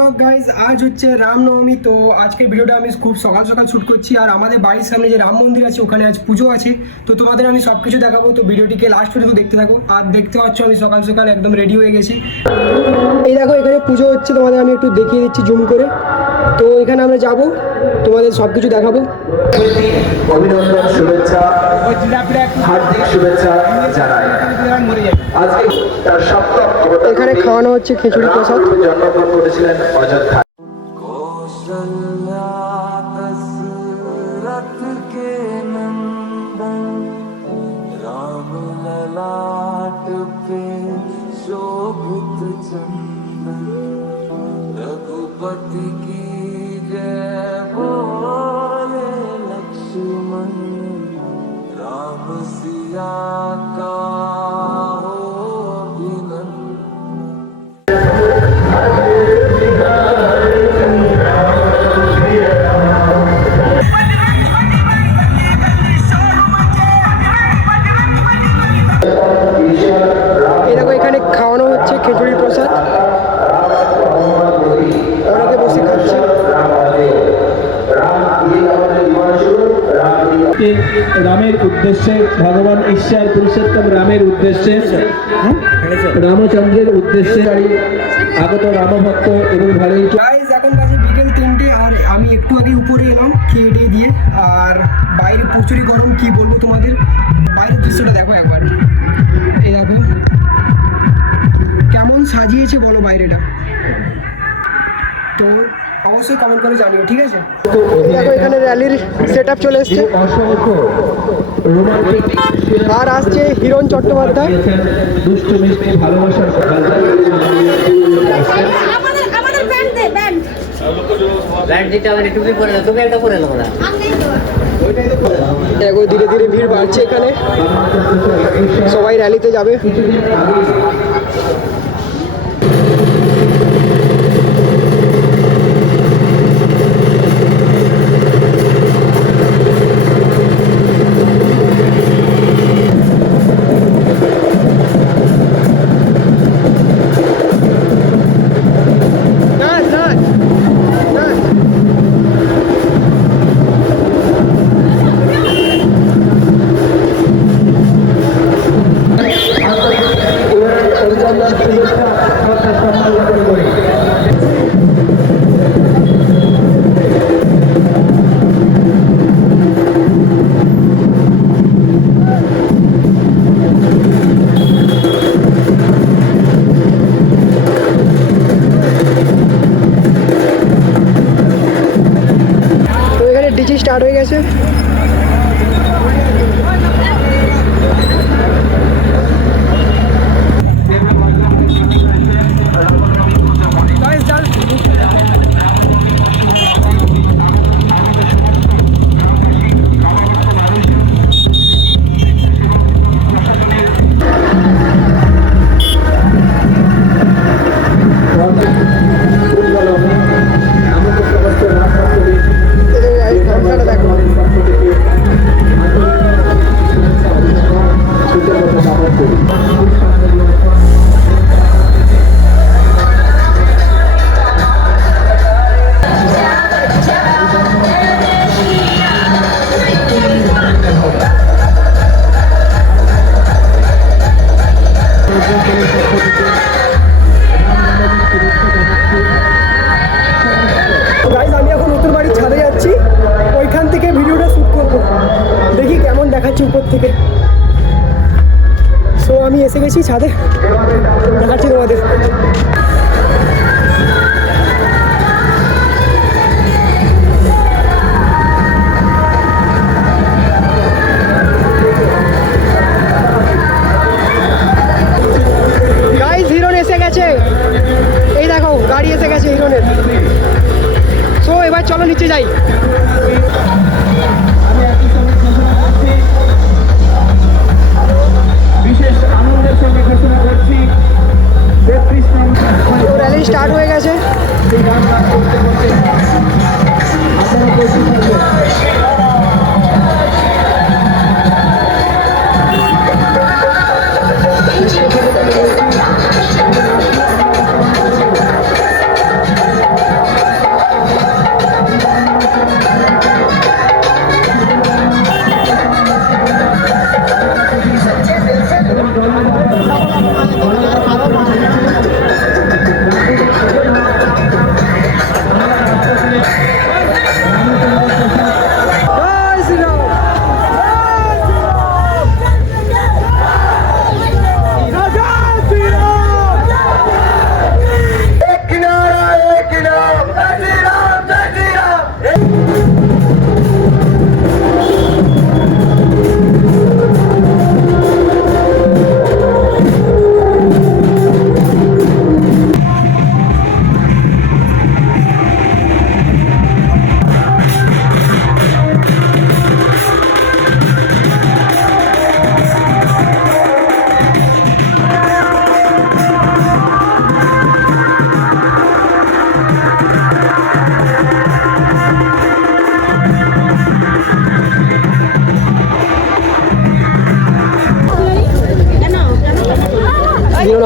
Blog guys, আজ হচ্ছে রামনবমী। তো আজকের ভিডিওটা আমি খুব সকাল সকাল শ্যুট করছি। আর আমাদের বাড়ির সামনে যে রাম মন্দির আছে ওখানে আজ পুজো আছে। তো তোমাদের আমি সব কিছু দেখাবো, তো ভিডিওটিকে লাস্ট পর্যন্ত দেখতে থাকো। আর দেখতে পাচ্ছ আমি সকাল সকাল একদম রেডি হয়ে গেছি। এই দেখো এখানে পুজো হচ্ছে, তোমাদের আমি একটু দেখিয়ে দিচ্ছি জুম করে। তো এখানে আমরা যাব, তোমাদের সব কিছু দেখাবো। অভিনন্দন, শুভেচ্ছা, হার্দিক শুভেচ্ছা জানাই। আজকে তার সপ্তম অবতার এখানে খাওয়ানো হচ্ছে খিচুড়ি প্রসাদ। জন্মগ্রহণ করেছিলেন অযোধ্যায়। रघुपति की जय बोले लक्ष्मण, राम सिया का हो अभिनंदन। এই দেখো এখানে খাওয়ানো হচ্ছে খিচুড়ি প্রসাদ, অনেকে বসে খাচ্ছে। রামের উদ্দেশ্যে, ভগবান ঈশ্বর পুরুষোত্তম রামের উদ্দেশ্যে, রামচন্দ্রের উদ্দেশ্যে আগত রামভক্ত এবং ভারী। গাইজ এখন বাজে বিকেল 3টে, আর আমি একটু আগে উপরে এলাম খেয়ে দিয়ে দিয়ে। আর বাইরে প্রচুরই গরম, কি বলবো তোমাদের। বাইরের দৃশ্যটা দেখো একবার, এই দেখো কেমন সাজিয়েছে বলো বাইরেটা। তো অবশ্যই কমেন্ট করে জানিও, ঠিক আছে। দেখো এখানে র্যালির সেট আপ চলে এসছে, অসংখ্য রোমান্টিক আর আসছে হিরণ চট্টোপাধ্যায়। দুষ্ট মিষ্টি ভালোবাসার আমাদের ব্যান্ড দে, ব্যান্ড দিতে হবে না, টুপি পরে না, তুমি একটা পরে নেবো না। দেখো ধীরে ধীরে ভিড় বাড়ছে এখানে, সবাই র্যালিতে যাবে। ডিজি স্টার্ট হয়ে গেছে। আমি এখন নতুন বাড়ির ছাদে যাচ্ছি, ওইখান থেকে ভিডিওটা শ্যুট করবো, দেখি কেমন দেখাচ্ছি উপর থেকে। সো আমি এসে গেছি ছাদে, দেখাচ্ছি তোমাদের। গাইস হিরণ এসে গেছে, এই দেখো গাড়ি এসে গেছে হিরণের। সো এবার চলো নিচে যাই। বিশেষ আনন্দের সঙ্গে ঘোষণা করছি 33 নম্বর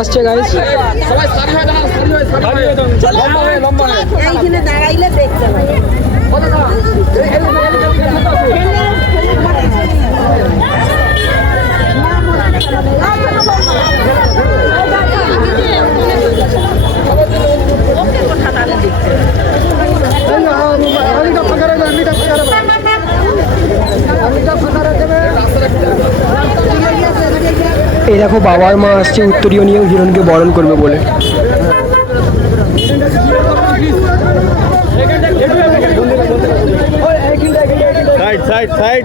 আসছে গাইস। এইখানে দাঁড়াইলে দেখতে হবে। এই দেখো বাবার মা আসছে উত্তরীয় নিয়ে হিরণকে বরণ করবে বলে। সাইড সাইড সাইড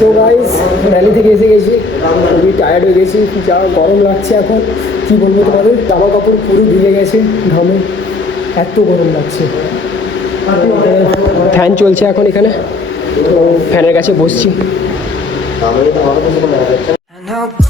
তো গাইস র্যালি থেকে এসে গেছি, খুবই টায়ার্ড হয়ে গেছি, যা গরম লাগছে এখন কী বলবো তোমাদের, জামা কাপড় পুরো ভিজে গেছে ঘামে, এত গরম লাগছে। ফ্যান চলছে এখন এখানে, তো ফ্যানের কাছে বসছি। And how